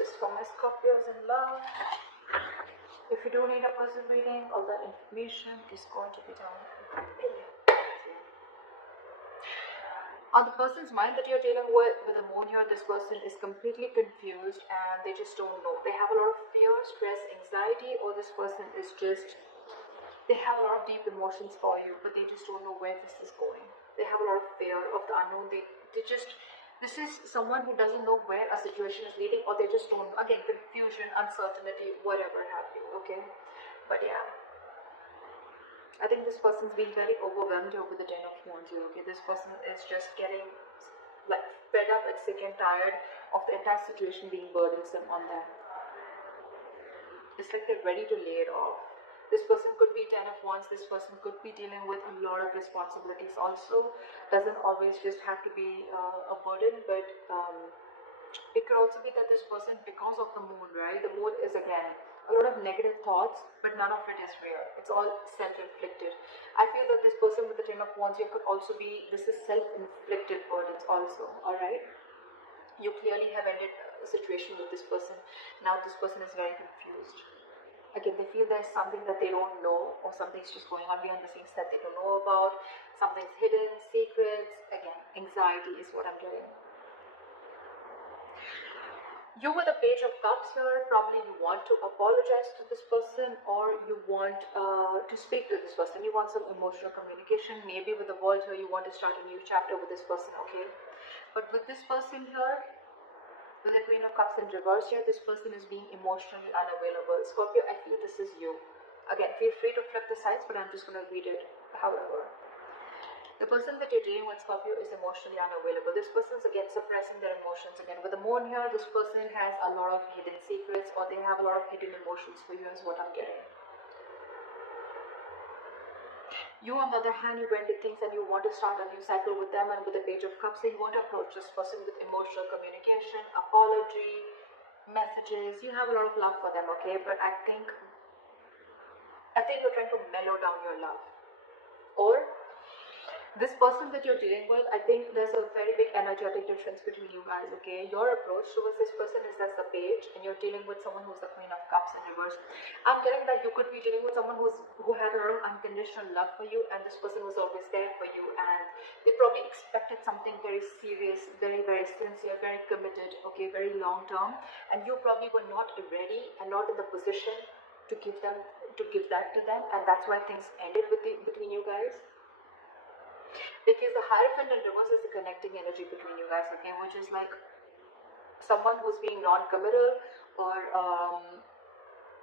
is for my Scorpios in love. If you do need a person reading, all that information is going to be down below. On the person's mind that you're dealing with the moon here, this person is completely confused and they just don't know. They have a lot of fear, stress, anxiety, or this person is just, they have a lot of deep emotions for you, but they just don't know where this is going. They have a lot of fear of the unknown. They just, this is someone who doesn't know where a situation is leading, or they just don't, again, confusion, uncertainty, whatever have you, okay? But yeah, I think this person's being very overwhelmed over the Ten of Wands here, okay? This person is just getting like fed up and sick and tired of the entire situation being burdensome on them. It's like they're ready to lay it off. This person could be Ten of Wands. This person could be dealing with a lot of responsibilities also. Doesn't always just have to be a burden, but it could also be that this person, because of the moon, right? The moon is again a lot of negative thoughts, but none of it is real. It's all self-inflicted. I feel that this person with the Ten of Wands here could also be, this is self-inflicted burdens also, alright? You clearly have ended a situation with this person. Now this person is very confused. Again, they feel there's something that they don't know, or something's just going on behind the scenes that they don't know about. Something's hidden, secrets. Again, anxiety is what I'm getting. You with the Page of Cups here, probably you want to apologize to this person, or you want to speak to this person. You want some emotional communication. Maybe with the World here, you want to start a new chapter with this person, okay? But with this person here, with the Queen of Cups in reverse here, this person is being emotionally unavailable. Scorpio, I feel this is you. Again, feel free to flip the sides, but I'm just going to read it however. The person that you're dealing with, Scorpio, is emotionally unavailable. This person's again suppressing their emotions. Again, with the moon here, this person has a lot of hidden secrets, or they have a lot of hidden emotions for you, is what I'm getting. You, on the other hand, you went with things and you want to start a new cycle with them, and with the Page of Cups, so you want to approach this person with emotional communication, apology, messages. You have a lot of love for them, okay? But I think you're trying to mellow down your love. Or this person that you're dealing with, I think there's a very big energetic difference between you guys, okay? Your approach towards this person is as the Page, and you're dealing with someone who's the Queen of Cups in reverse. I'm getting that you could be dealing with someone who had a lot of unconditional love for you, and this person was always there for you, and they probably expected something very serious, very, very sincere, very committed, okay, very long term, and you probably were not ready and not in the position to give that to them, and that's why things ended between you guys. Because the Hierophant in reverse is the connecting energy between you guys, okay, which is like someone who's being non-committal, or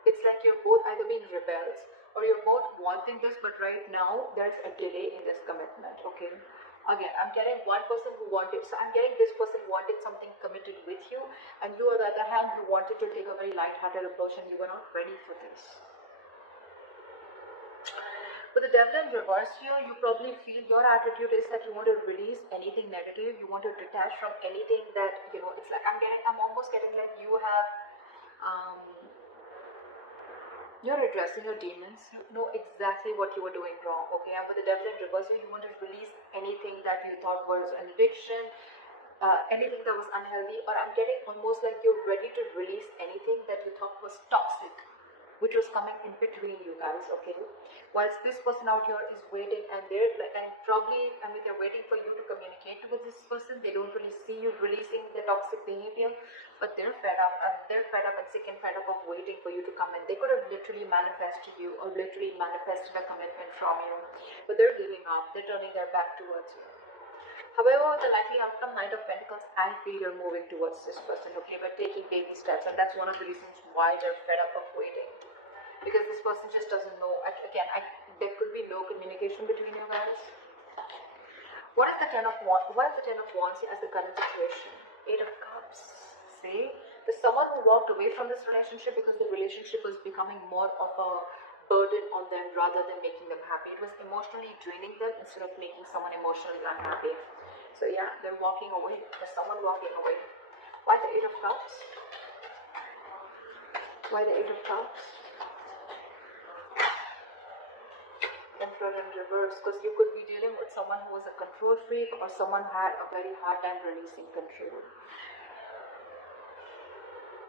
it's like you're both either being rebels, or you're both wanting this, but right now there's a delay in this commitment, okay? Again, I'm getting one person who wanted, so I'm getting this person wanted something committed with you, and you, on the other hand, you wanted to take a very light-hearted approach, and you were not ready for this. With the Devil in reverse here, you probably feel your attitude is that you want to release anything negative, you want to detach from anything that, you know, it's like I'm almost getting like you have, you're addressing your demons, you know exactly what you were doing wrong, okay? And with the Devil in reverse here, you want to release anything that you thought was an addiction, anything that was unhealthy, or I'm getting almost like you're ready to release anything that you thought was toxic, which was coming in between you guys, okay? Whilst this person out here is waiting, and they're like, and probably, I mean, they're waiting for you to communicate with this person. They don't really see you releasing the toxic behavior, but they're fed up, and sick and fed up of waiting for you to come in. They could have literally manifested you, or literally manifested a commitment from you, but they're giving up. They're turning their back towards you. However, the likely outcome, Knight of Pentacles, I feel you're moving towards this person, okay, but taking baby steps, and that's one of the reasons why they're fed up of waiting. Because this person just doesn't know. Again, there could be no communication between you guys. What is the Ten of Wands? What is the Ten of Wands as the current situation? Eight of Cups. See? There's someone who walked away from this relationship because the relationship was becoming more of a burden on them rather than making them happy. It was emotionally draining them instead of making someone emotionally unhappy. So yeah, they're walking away. There's someone walking away. Why the Eight of Cups? Why the Eight of Cups? Emperor in reverse, because you could be dealing with someone who was a control freak, or someone had a very hard time releasing control.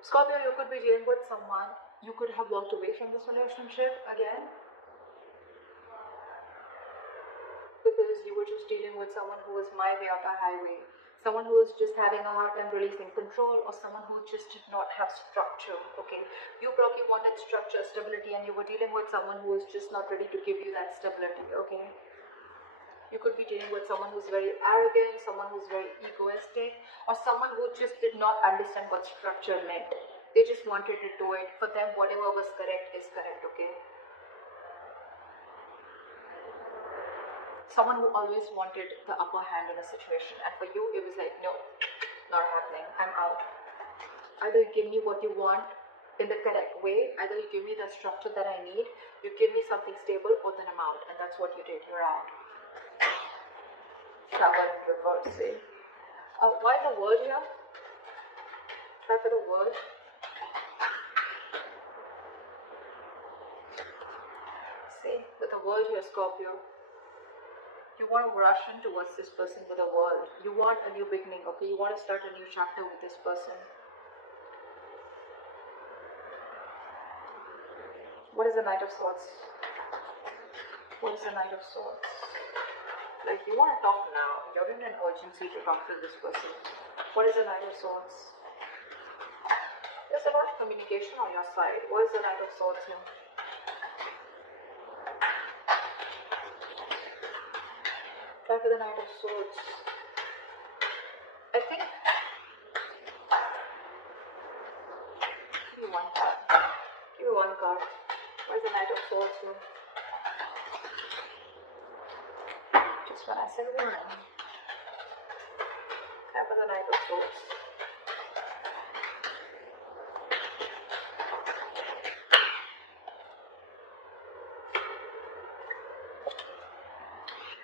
Scorpio, you could be dealing with someone. You could have walked away from this relationship again because you were just dealing with someone who was my way or the highway. Someone who was just having a hard time releasing control, or someone who just did not have structure, okay? You probably wanted structure, stability, and you were dealing with someone who was just not ready to give you that stability, okay? You could be dealing with someone who's very arrogant, someone who's very egoistic, or someone who just did not understand what structure meant. They just wanted to do it. For them, whatever was correct is correct, okay? Someone who always wanted the upper hand in a situation, and for you, it was like, no, not happening, I'm out. Either you give me what you want in the correct way, either you give me the structure that I need, you give me something stable, or then I'm out. And that's what you did, you're out. Tower in reverse, see? Why the world here? Try for the world. See, with the world here, Scorpio, you want to rush in towards this person with a world. You want a new beginning, okay? You want to start a new chapter with this person. What is the Knight of Swords? What is the Knight of Swords? Like, you want to talk now. You're in an urgency to talk to this person. What is the Knight of Swords? There's a lot of communication on your side. What is the Knight of Swords here? Try for the Knight of Swords. I think... Give me one card. Give me one card. Why is the Knight of Swords here? Just when I said one. Try for the Knight of Swords.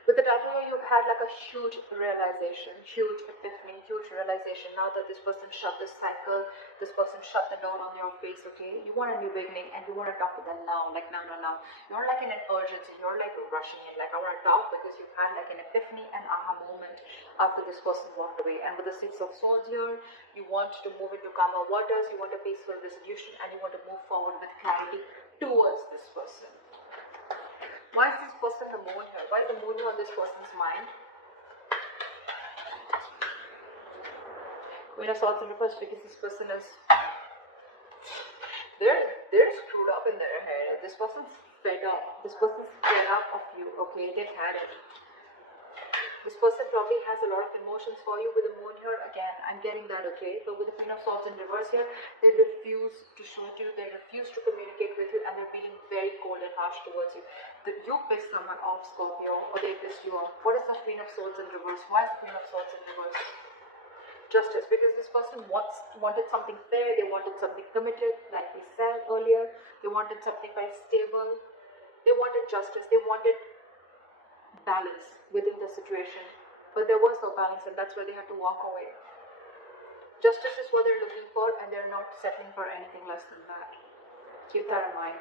With the Tower, you've had like a huge realization, huge epiphany, huge realization. Now that this person shut this cycle, this person shut the door on your face, okay? You want a new beginning and you want to talk to them now, like now. You're like in an urgency, you're like rushing in, like I want to talk because you've had like an epiphany and aha moment after this person walked away. And with the Six of Swords here, you want to move into calmer waters, you want a peaceful resolution, and you want to move forward with clarity towards this person. Why is this person the moon here? Why is the moon here on this person's mind? Queen of Swords in reverse, because this person is... They're screwed up in their head. This person's fed up. This person's fed up of you, okay? They've had it. This person probably has a lot of emotions for you. With the moon here, again, I'm getting that, okay? But with the Queen of Swords in reverse here, they refuse to show it to you, they refuse to communicate with you, and they're being very cold and harsh towards you. You pissed someone off, Scorpio, or they pissed you off. What is the Queen of Swords in reverse? Why is the Queen of Swords in reverse? Justice, because this person wanted something fair, they wanted something committed, like we said earlier, they wanted something very stable, they wanted justice, they wanted balance within the situation, but there was no balance, and that's why they had to walk away. Justice is what they're looking for, and they're not settling for anything less than that. Keep that in mind.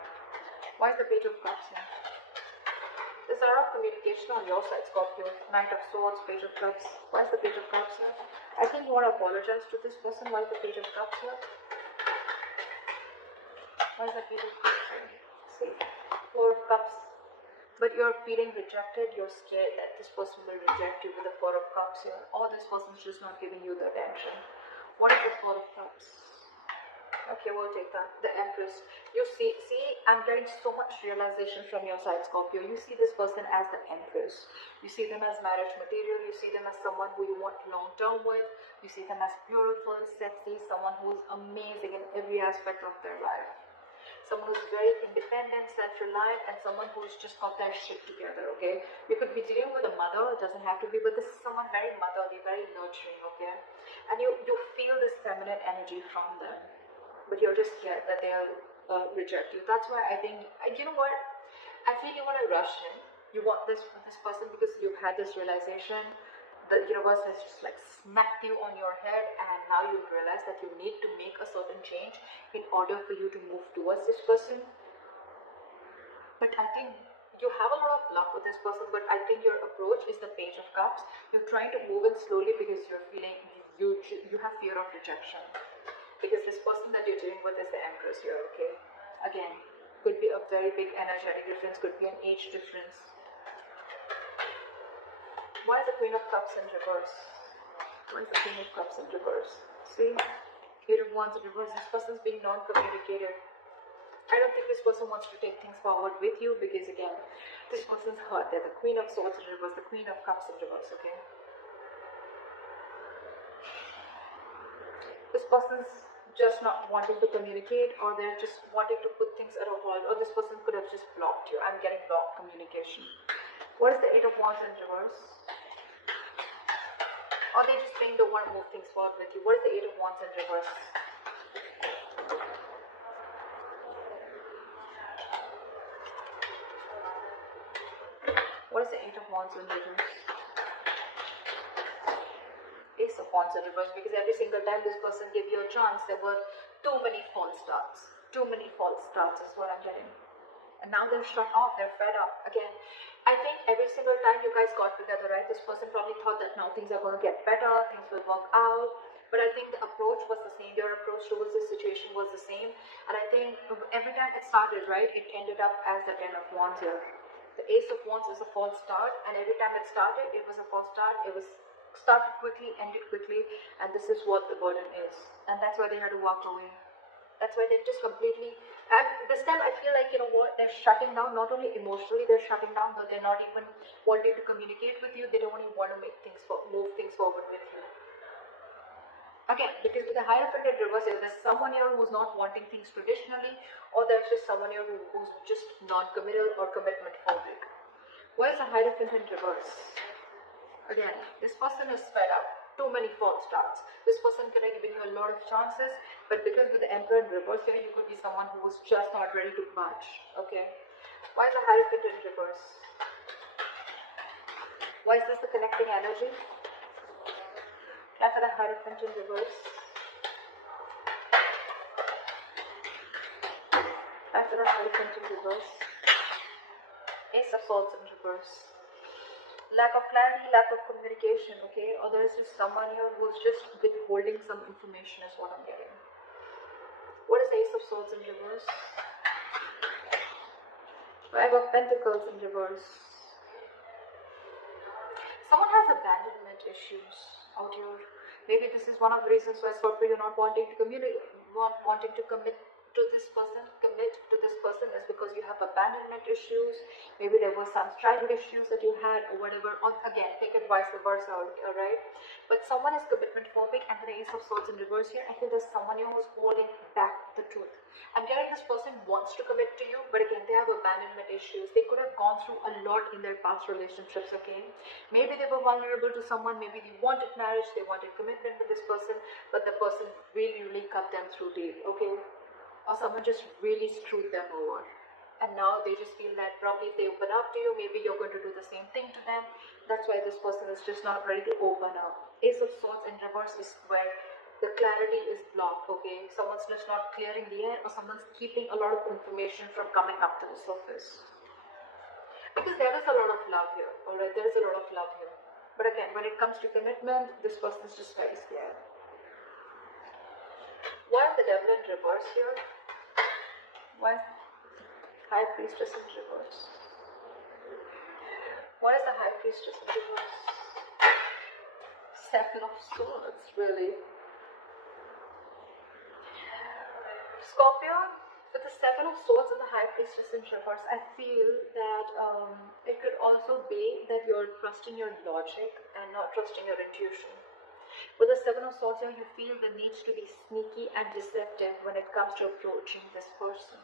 Why is the Page of Cups here? There's a lot of communication on your side, Scorpio. Knight of Swords, Page of Cups. Why is the Page of Cups here? I think you want to apologize to this person. Why is the Page of Cups here? Why is the Page of Cups here? See, Four of Cups. But you're feeling rejected, you're scared that this person will reject you with the Four of Cups here, or this person's just not giving you the attention. What is the Four of Cups? Okay, we'll take that. The Empress. You see, I'm getting so much realization from your side, Scorpio. You see this person as the Empress. You see them as marriage material. You see them as someone who you want long-term with. You see them as beautiful, sexy, someone who's amazing in every aspect of their life. Someone who's very independent, self-reliant, and someone who's just got their shit together, okay? You could be dealing with a mother, it doesn't have to be, but this is someone very motherly, very nurturing, okay? And you feel this feminine energy from them, but you're just scared that they'll reject you. That's why I think, you know what? I feel you want to rush in. You want this for this person because you've had this realization. The universe has just like smacked you on your head, and now you realize that you need to make a certain change in order for you to move towards this person. But I think you have a lot of luck with this person, but I think your approach is the Page of Cups. You're trying to move it slowly because you're feeling you have fear of rejection. because this person that you're dealing with is the Empress here, okay? Again, could be a very big energetic difference, could be an age difference. Why is the Queen of Cups in reverse? Why is the Queen of Cups in reverse? See? Eight of Wands in reverse. This person's being non-communicative. I don't think this person wants to take things forward with you because, again, this person's hurt. They're the Queen of Swords in reverse, the Queen of Cups in reverse, okay? This person's just not wanting to communicate, or they're just wanting to put things at a halt, or this person could have just blocked you. I'm getting blocked communication. What is the Eight of Wands in reverse? Or they just think they want to move things forward with you. What is the Eight of Wands in reverse? What is the Eight of Wands in reverse? Ace of Wands in reverse, because every single time this person gave you a chance, there were too many false starts. Too many false starts is what I'm getting. And now they're shut off, they're fed up. Again, I think every single time you guys got together, right, this person probably thought that now things are going to get better, things will work out. But I think the approach was the same, your approach towards this situation was the same. And I think every time it started, right, it ended up as the Ten of Wands here. The Ace of Wands is a false start, and every time it started, it was a false start. It was started quickly, ended quickly, and this is what the burden is. And that's why they had to walk away. That's why they're just completely, and this time I feel like, you know what, they're shutting down, not only emotionally they're shutting down, but they're not even wanting to communicate with you. They don't even want to move things forward with you. Again, because with the Hierophant in reverse, there's someone here who's not wanting things traditionally, or there's just someone here who's just non-committal or commitment phobic. What is the Hierophant in reverse? Again, this person is fed up. Too many false starts. This person could have given you a lot of chances, but because with the Emperor in reverse here, you could be someone who was just not ready to match. Okay. Why is the Hierophant in reverse? Why is this the connecting energy? After the Hierophant in reverse. After the Hierophant in reverse. Ace of Swords in reverse. Lack of clarity, lack of communication, okay? Or there is just someone here who's just withholding some information is what I'm getting. What is Ace of Swords in reverse? Five of Pentacles in reverse. Someone has abandonment issues out here. Maybe this is one of the reasons why Scorpio, you're not wanting to communicate, not wanting to commit to this person, is because you have abandonment issues. Maybe there were some child issues that you had or whatever. Or again, take it vice versa, alright? But someone is commitment phobic, and the Ace of Swords in reverse here, I feel there's someone here who's holding back the truth. I'm getting this person wants to commit to you, but again, they have abandonment issues. They could have gone through a lot in their past relationships, okay? Maybe they were vulnerable to someone, maybe they wanted marriage, they wanted commitment with this person, but the person really cut them through deep, okay? Or someone just really screwed them over. And now they just feel that probably if they open up to you, maybe you're going to do the same thing to them. That's why this person is just not ready to open up. Ace of Swords in reverse is where the clarity is blocked, okay? Someone's just not clearing the air, or someone's keeping a lot of information from coming up to the surface. Because there is a lot of love here, alright? There is a lot of love here. But again, when it comes to commitment, this person is just very scared. Why is the Devil in reverse here? Why is High Priestess in reverse? What is the High Priestess in reverse? Seven of Swords, really. Scorpio, with the Seven of Swords and the High Priestess in reverse, I feel that it could also be that you're trusting your logic and not trusting your intuition. With the Seven of Swords here, you feel the need to be sneaky and deceptive when it comes to approaching this person.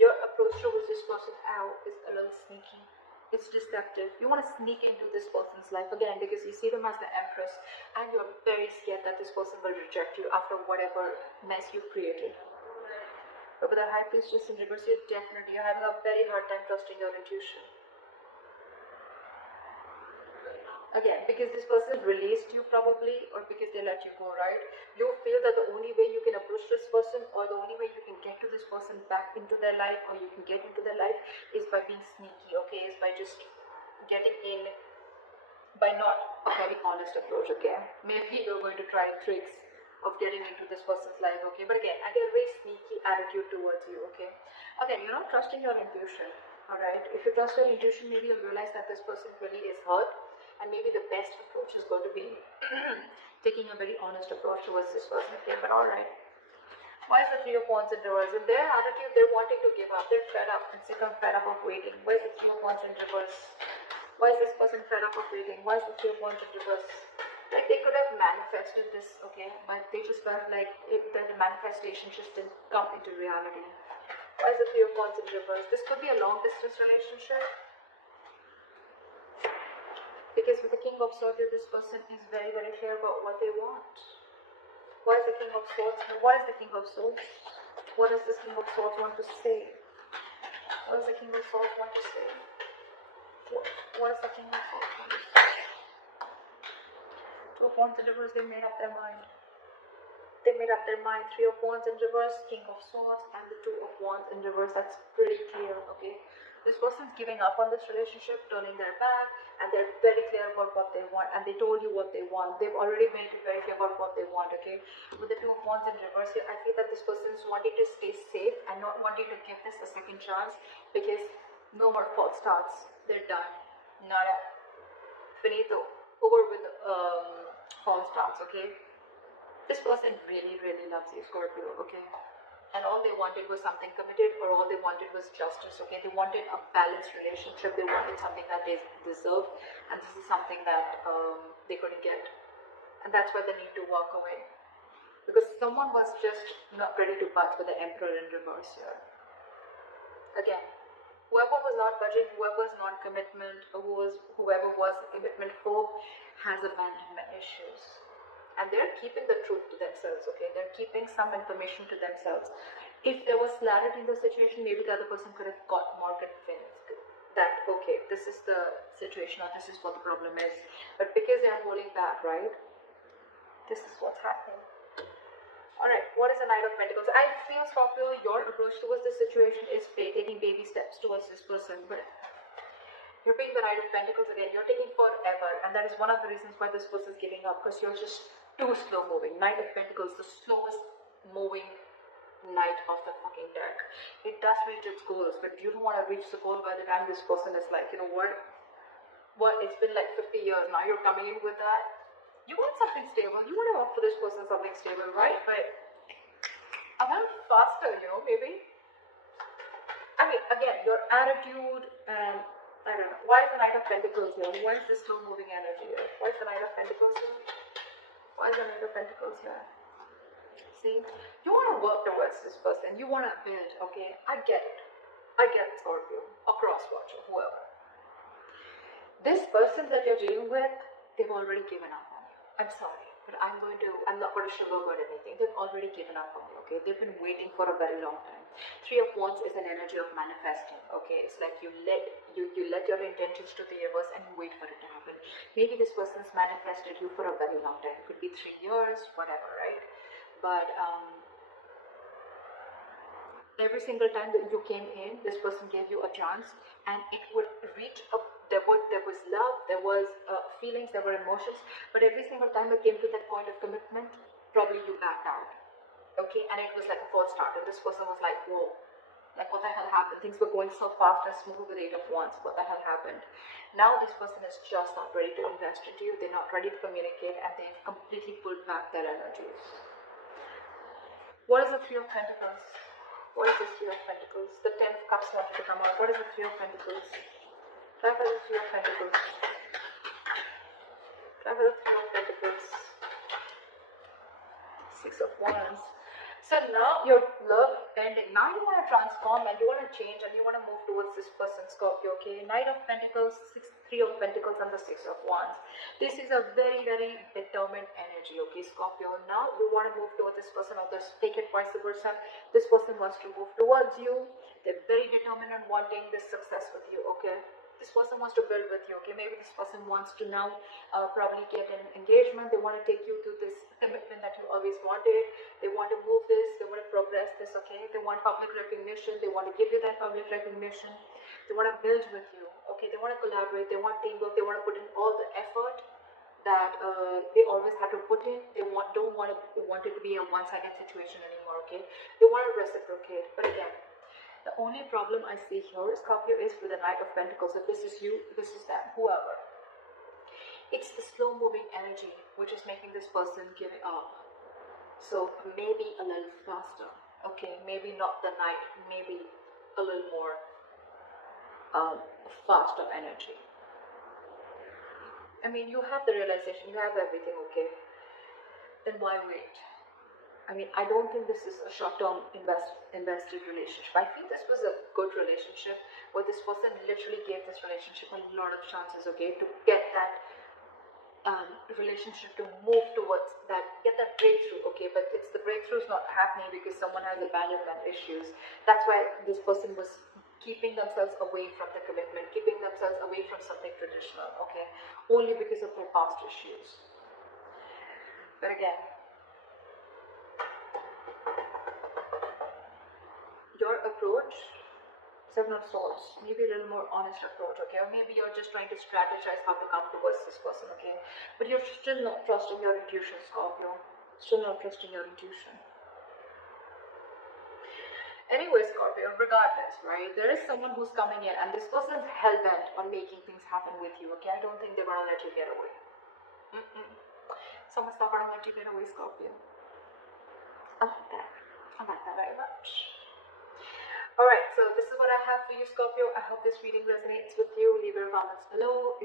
Your approach towards this person is a little sneaky. It's deceptive. You want to sneak into this person's life again because you see them as the Empress, and you're very scared that this person will reject you after whatever mess you've created. But with the High Priestess in reverse, you're having a very hard time trusting your intuition. Again, because this person released you probably, or because they let you go, right? You feel that the only way you can approach this person, or the only way you can get to this person back into their life, or you can get into their life, is by being sneaky, okay? Is by just getting in, by not a very honest approach, okay? Maybe you're going to try tricks of getting into this person's life, okay? But again, I get a very sneaky attitude towards you, okay? Again, you're not trusting your intuition, alright? If you trust your intuition, maybe you'll realize that this person really is hurt, and maybe the best approach is going to be taking a very honest approach towards this person, okay? But alright. Why is the Three of Wands in reverse? In their attitude, they're wanting to give up. They're fed up and sick and fed up of waiting. Why is the Three of Wands in reverse? Why is this person fed up of waiting? Why is the Three of Wands in reverse? Like they could have manifested this, okay, but they just felt like the manifestation just didn't come into reality. Why is the Three of Wands in reverse? This could be a long distance relationship. Because with the King of Swords, this person is very, very clear about what they want. Why is the King of Swords? What is the King of Swords? What does this King of Swords want to say? What does the King of Swords want to say? What does the King of Swords want to say? Two of Wands in reverse, they made up their mind. They made up their mind. Three of Wands in reverse, King of Swords, and the Two of Wands in reverse. That's pretty clear, okay? This person's giving up on this relationship, turning their back, and they're very clear about what they want, and they told you what they want. They've already made it very clear about what they want, okay? With the Two of Wands in reverse here, I feel that this person is wanting to stay safe and not wanting to give this a second chance, because no more false starts. They're done. Nada. Finito. Over with false starts, okay? This person really, really loves you, Scorpio, okay? And all they wanted was something committed, or all they wanted was justice, okay? They wanted a balanced relationship. They wanted something that they deserve, and this is something that they couldn't get. And that's why they need to walk away. Because someone was just not ready to budge with the Emperor in reverse here. Again, whoever was not budging, whoever was not commitment, or whoever was commitment phobe has abandonment issues. And they're keeping the truth to themselves, okay? They're keeping some information to themselves. If there was clarity in the situation, maybe the other person could have got more convinced that, okay, this is the situation, or this is what the problem is. But because they are holding back, right? This is what's happening. Alright, what is the Knight of Pentacles? I feel, Scorpio, your approach towards this situation is taking baby steps towards this person. But you're being the Knight of Pentacles again. You're taking forever. And that is one of the reasons why this person is giving up. Because you're just too slow moving. Knight of Pentacles, the slowest moving knight of the fucking deck. It does reach its goals, but you don't want to reach the goal by the time this person is like, you know what? It's been like 50 years now. You're coming in with that. You want something stable. You want to offer this person something stable, right? But I want faster, you know, maybe. I mean, again, your attitude and I don't know. Why is the Knight of Pentacles here? Why is this slow moving energy here? Why is the Knight of Pentacles here? Why is the Knight of Pentacles here? See, you want to work towards this person. You want to build, okay? I get it. I get it, Scorpio. A cross-watcher, whoever. This person that you're dealing with, they've already given up on you. I'm sorry, but I'm not going to sugarcoat anything. They've already given up on you, okay? They've been waiting for a very long time. Three of Wands is an energy of manifesting, okay? It's like you let your intentions to the universe and you wait for it to happen. Maybe this person's manifested you for a very long time. It could be 3 years, whatever, right? But every single time that you came in, this person gave you a chance, and it would reach up. There was love, there was feelings, there were emotions, but every single time it came to that point of commitment, probably you backed out. Okay, and it was like a false start, and this person was like, whoa, like what the hell happened? Things were going so fast and smooth with Eight of Wands. What the hell happened? Now this person is just not ready to invest into you. They're not ready to communicate, and they've completely pulled back their energies. What is the Three of Pentacles? What is the Three of Pentacles? The 10 of Cups wanted to come out. What is the Three of Pentacles? Try for the Three of Pentacles. Try for the Three of Pentacles. Six of Wands. So now your love ending. Now you want to transform and you want to change and you want to move towards this person, Scorpio, okay? Knight of Pentacles, Three of Pentacles, and the Six of Wands. This is a very, very determined energy, okay, Scorpio? Now you want to move towards this person, or just take it vice versa. This person wants to move towards you. They're very determined on wanting this success with you, okay? This person wants to build with you, okay? Maybe this person wants to now probably get an engagement. They want to take you to this commitment that you always wanted. They want to move this. They want to progress this, okay? They want public recognition. They want to give you that public recognition. They want to build with you, okay? They want to collaborate. They want teamwork. They want to put in all the effort that they always have to put in. They don't want it to be a one-sided situation anymore, okay? They want to reciprocate. But again, the only problem I see here, Scorpio, is with the Knight of Pentacles. If this is you, this is them, whoever. It's the slow-moving energy which is making this person give it up. So maybe a little faster, okay? Maybe not the Knight, maybe a little more faster energy. I mean, you have the realization, you have everything, okay? Then why wait? I mean, I don't think this is a short-term invested relationship. I feel this was a good relationship where this person literally gave this relationship a lot of chances, okay, to get that relationship to move towards that, get that breakthrough, okay? But it's the breakthrough's not happening because someone has abandonment issues. That's why this person was keeping themselves away from the commitment, keeping themselves away from something traditional, okay? Only because of their past issues. But again, your approach, Seven of Swords, maybe a little more honest approach, okay? Or maybe you're just trying to strategize how to come towards this person, okay? But you're still not trusting your intuition, Scorpio. Still not trusting your intuition. Anyway, Scorpio, regardless, right? There is someone who's coming in and this person's hell-bent on making things happen with you, okay? I don't think they're gonna let you get away. Someone's not gonna let you get away, Scorpio. I like that. I like that very much. Alright, so this is what I have for you, Scorpio. I hope this reading resonates with you. Leave your comments below.